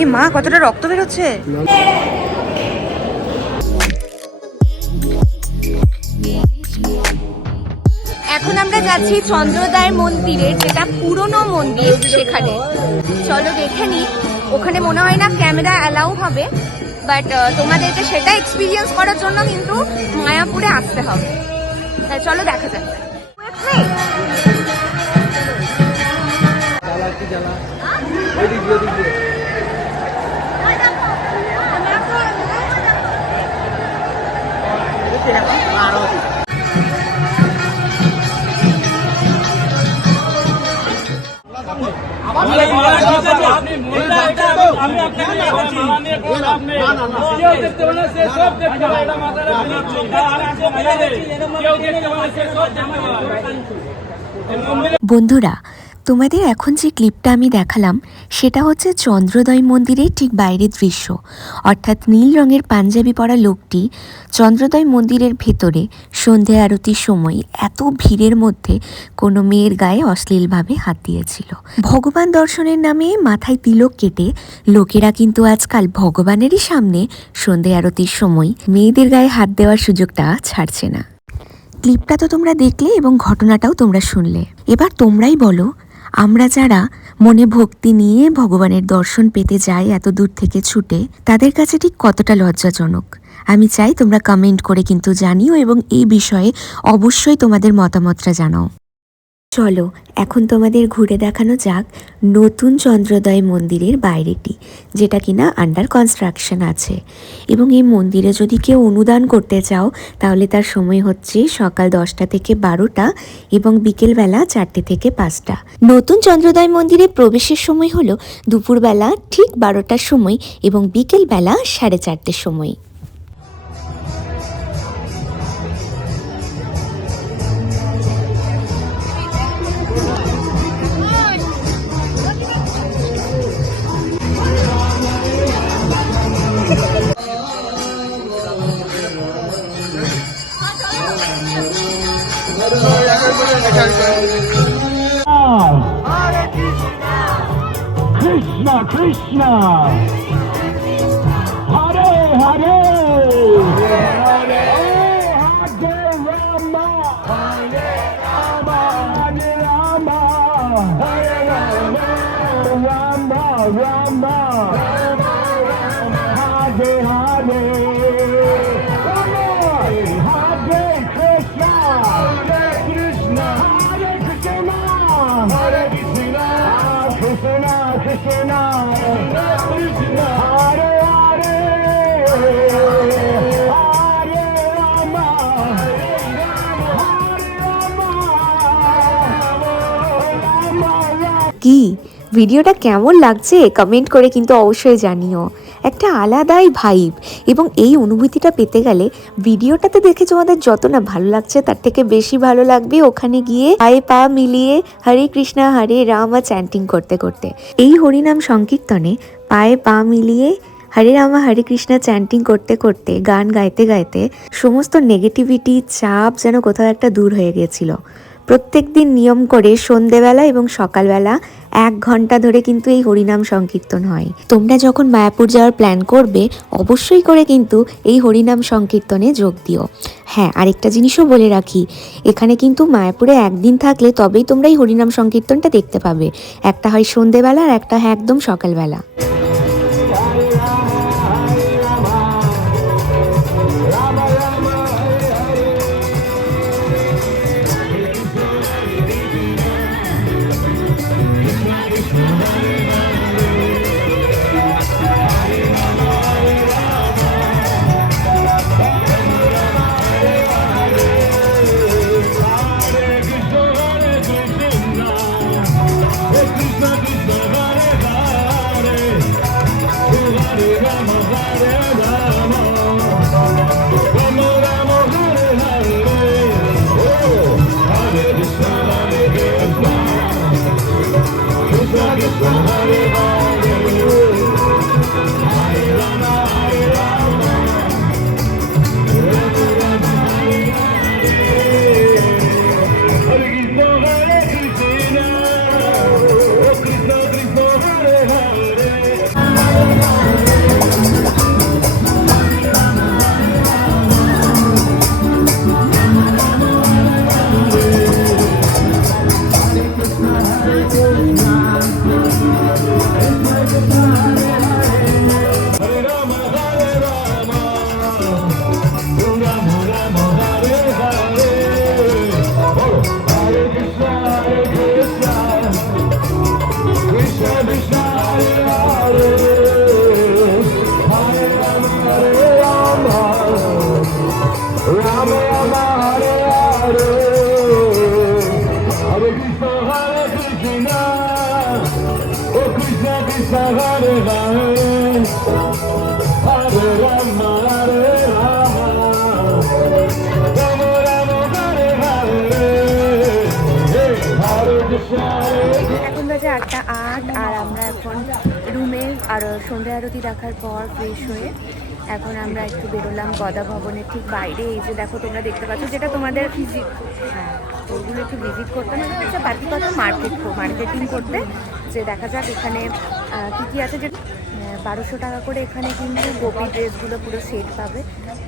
এ মা, কতটা রক্ত বেরোচ্ছে। এখন আমরা যাচ্ছি চন্দ্রোদয় মন্দিরে, যেটা পুরনো মন্দির, সেখানে চলো দেখে নি। ওখানে মনে হয় না ক্যামেরা অ্যালাউ হবে, বাট তোমাদেরকে সেটা এক্সপিরিয়েন্স করার জন্য কিন্তু মায়াপুরে আসতে হবে। চলো দেখা যাক। বন্ধুরা, তোমাদের এখন যে ক্লিপটা আমি দেখালাম সেটা হচ্ছে চন্দ্রোদয় মন্দিরের ঠিক বাইরের দৃশ্য। অর্থাৎ নীল রঙের পাঞ্জাবি পরা লোকটি চন্দ্রোদয় মন্দিরের ভেতরে সন্ধে আরতির সময় এত ভিড়ের মধ্যে কোনো মেয়ের গায়ে অশ্লীলভাবে হাত দিয়েছিল। ভগবান দর্শনের নামে মাথায় তিলক কেটে লোকেরা কিন্তু আজকাল ভগবানেরই সামনে সন্ধে আরতির সময় মেয়েদের গায়ে হাত দেওয়ার সুযোগটা ছাড়ছে না। ক্লিপটা তো তোমরা দেখলে এবং ঘটনাটাও তোমরা শুনলে। এবার তোমরাই বলো, আমরা যারা মনে ভক্তি নিয়ে ভগবানের দর্শন পেতে যাই এত দূর থেকে ছুটে, তাদের কাছে ঠিক কতটা লজ্জাজনক। আমি চাই তোমরা কমেন্ট করে কিন্তু জানিও এবং এই বিষয়ে অবশ্যই তোমাদের মতামতটা জানাও। চলো এখন তোমাদের ঘুরে দেখানো যাক নতুন চন্দ্রোদয় মন্দিরের বাইরেটি, যেটা কিনা আন্ডার কনস্ট্রাকশন আছে। এবং এই মন্দিরে যদি কেউ অনুদান করতে চাও তাহলে তার সময় হচ্ছে সকাল 10টা থেকে 12টা এবং বিকেলবেলা 4টে থেকে 5টা। নতুন চন্দ্রোদয় মন্দিরে প্রবেশের সময় হলো দুপুরবেলা ঠিক 12টার সময় এবং বিকেলবেলা 4:30টার সময়। Krishna Krishna Hare Hare Hare Rama Hare Rama Hare Rama Hare Rama Rama Rama Hare Hare Hare Krishna Hare Krishna Hare Krishna Hare Krishna Krishna Krishna Krishna Hare Hare Hare Rama Hare Rama কি ভিডিওটা কেমন লাগছে comment করে কিন্তু অবশ্যই জানিও। একটা আলাদাই ভাইব, এবং এই অনুভূতিটা পেতে গেলে ভিডিওটাতে দেখে তোমাদের যত না ভালো লাগছে তার থেকে বেশি ভালো লাগবে ওখানে গিয়ে পায়ে পা মিলিয়ে হরে কৃষ্ণা হরে রামা চ্যান্টিং করতে করতে। এই হরিনাম সংকীর্তনে পায়ে পা মিলিয়ে হরে রামা হরে কৃষ্ণা চ্যান্টিং করতে করতে গান গাইতে গাইতে সমস্ত নেগেটিভিটি চাপ যেন কোথাও একটা দূর হয়ে গিয়েছিল। প্রত্যেক দিন নিয়ম করে সন্ধেবেলা এবং সকালবেলা 1 ঘন্টা ধরে কিন্তু এই হরিনাম সংকীর্তন হয়। তোমরা যখন মায়াপুর যাওয়ার প্ল্যান করবে অবশ্যই করে কিন্তু এই হরিনাম সংকীর্তনে যোগ দিও। হ্যাঁ, আরেকটা জিনিসও বলে রাখি, এখানে কিন্তু মায়াপুরে একদিন থাকলে তবেই তোমরা এই হরিনাম সংকীর্তনটা দেখতে পাবে। একটা হয় সন্ধেবেলা আর একটা হয় একদম সকালবেলা। Rama Rama Hare Hare, Hare Krishna, Oh Krishna Krishna Hare Hare, Hare Rama Hare Rama, Rama Rama Hare Hare, Hare Krishna Hare Krishna. এখন বাজে 8:08 আর আমরা এখন রুমে আর সন্ধ্যা আরতি দেখার পর ফ্রেশ হয়ে এখন আমরা একটু বেরোলাম গদা ভবনের ঠিক বাইরে। এই যে দেখো তোমরা দেখতে পাচ্ছ, যেটা তোমাদের ভিজিট, হ্যাঁ ওইগুলো একটু ভিজিট করতে না হচ্ছে বাকি কথা মার্কেটিং করতে, যে দেখা যাক এখানে কী কী আছে। যে 1200 টাকা করে এখানে কিন্তু গোপী ড্রেসগুলো পুরো সেট পাবে।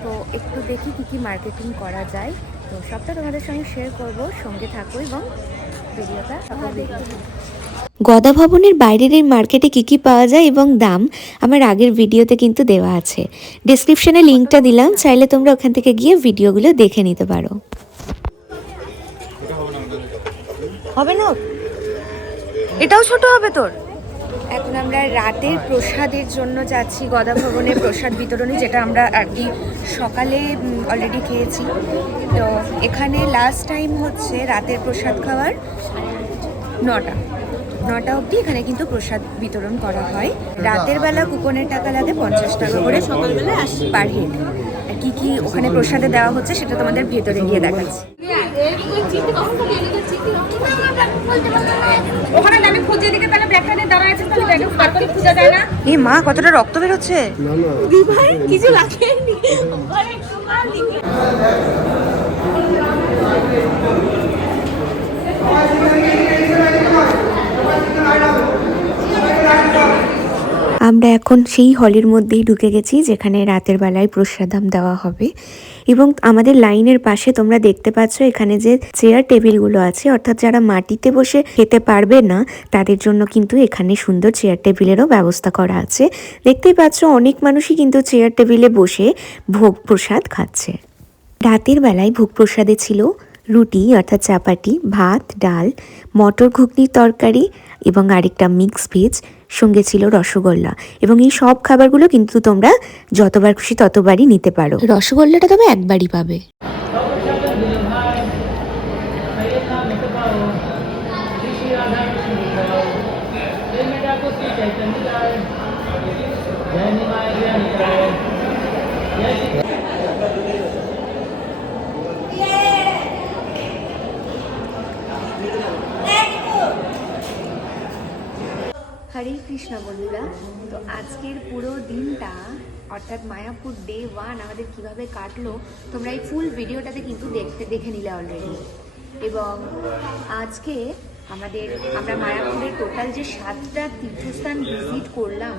তো একটু দেখি কী কী মার্কেটিং করা যায়, তো সবটা তোমাদের সঙ্গে শেয়ার করব, সঙ্গে থাকো এবং ভিডিওটা সবাই দেখতে। গদা ভবনের বাইরের এই মার্কেটে কী কী পাওয়া যায় এবং দাম আমার আগের ভিডিওতে কিন্তু দেওয়া আছে, ডেসক্রিপশনে লিঙ্কটা দিলাম, চাইলে তোমরা ওখান থেকে গিয়ে ভিডিওগুলো দেখে নিতে পারো। হবে না, এটাও ছোট হবে তোর। এখন আমরা রাতের প্রসাদের জন্য যাচ্ছি গদা ভবনের প্রসাদ বিতরণী, যেটা আমরা আর কি সকালে অলরেডি খেয়েছি। তো এখানে লাস্ট টাইম হচ্ছে রাতের প্রসাদ খাওয়ার 9টা অবধি এখানে কিন্তু প্রসাদ বিতরণ করা হয়। রাতের বেলা কুপনের টাকা লাগে 50 টাকা করে সকালবেলা পার হেড। আর কী কী ওখানে প্রসাদে দেওয়া হচ্ছে সেটা তোমাদের ভেতরে গিয়ে দেখাচ্ছি। ওখানে আমি খুঁজে দিকে তাহলে ব্যাগটা নিয়ে দাঁড়ায় আছে, তাহলে ব্যাগে ফাটতে খুঁজে যায় না। এই মা কতটা রক্ত বের হচ্ছে, ভাই কিছু লাগেনি। আমরা এখন সেই হলের মধ্যেই ঢুকে গেছি যেখানে রাতের বেলায় প্রসাদাম দেওয়া হবে, এবং আমাদের লাইনের পাশে তোমরা দেখতে পাচ্ছ এখানে যে চেয়ার টেবিলগুলো আছে, অর্থাৎ যারা মাটিতে বসে খেতে পারবে না তাদের জন্য কিন্তু এখানে সুন্দর চেয়ার টেবিলেরও ব্যবস্থা করা আছে। দেখতেই পাচ্ছ অনেক মানুষই কিন্তু চেয়ার টেবিলে বসে ভোগ প্রসাদ খাচ্ছে। রাতের বেলায় ভোগ প্রসাদে ছিল রুটি অর্থাৎ চাপাটি, ভাত, ডাল, মটর ঘুগনির তরকারি এবং আরেকটা মিক্স ভেজ, সঙ্গে ছিল রসগোল্লা। এবং এই সব খাবারগুলো কিন্তু তোমরা যতবার খুশি ততবারই নিতে পারো। রসগোল্লাটা তবে একবারই পাবে। হরে কৃষ্ণ বন্ধুরা, তো আজকের পুরো দিনটা অর্থাৎ মায়াপুর ডে 1 আমাদের কিভাবে কাটলো তোমরা এই ফুল ভিডিওটাতে কিন্তু দেখে নিলে অলরেডি। এবং আজকে আমরা মায়াপুরের টোটাল যে 7টা তীর্থস্থান ভিজিট করলাম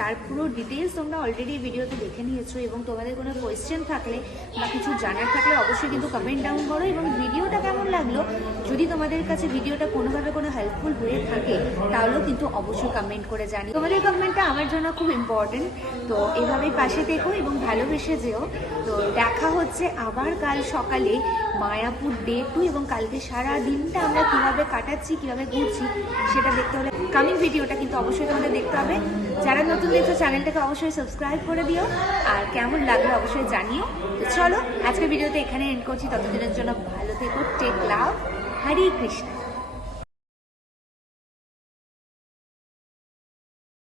তার পুরো ডিটেলস তোমরা অলরেডি ভিডিওতে দেখে নিয়েছো। এবং তোমাদের কোনো কোয়েশ্চেন থাকলে বা কিছু জানার থাকলে অবশ্যই কিন্তু কমেন্ট ডাউন করো। এবং ভিডিওটা কেমন লাগলো, যদি তোমাদের কাছে ভিডিওটা কোনোভাবে কোনো হেল্পফুল হয়ে থাকে তাহলেও কিন্তু অবশ্যই কমেন্ট করে জানি। তোমাদের কমেন্টটা আমার জন্য খুব ইম্পর্টেন্ট। তো এভাবেই পাশে থেকো এবং ভালোবেসে যেও। তো দেখা হচ্ছে আবার কাল সকালে মায়াপুর ডে 2, এবং কালকে সারা দিনটা আমরা কীভাবে কাটাচ্ছি, কীভাবে ঘুরছি সেটা দেখতে হলে কামিং ভিডিওটা কিন্তু অবশ্যই তোমাদের দেখতে হবে। যারা নতুন দেখছো চ্যানেলটাকে অবশ্যই সাবস্ক্রাইব করে দিও, আর কেমন লাগলো অবশ্যই জানিও। তো চলো আজকের ভিডিওতে এখানে এন্ড করছি, ততদিনের জন্য ভালো থেকো, টেক লাভ, হরে কৃষ্ণ।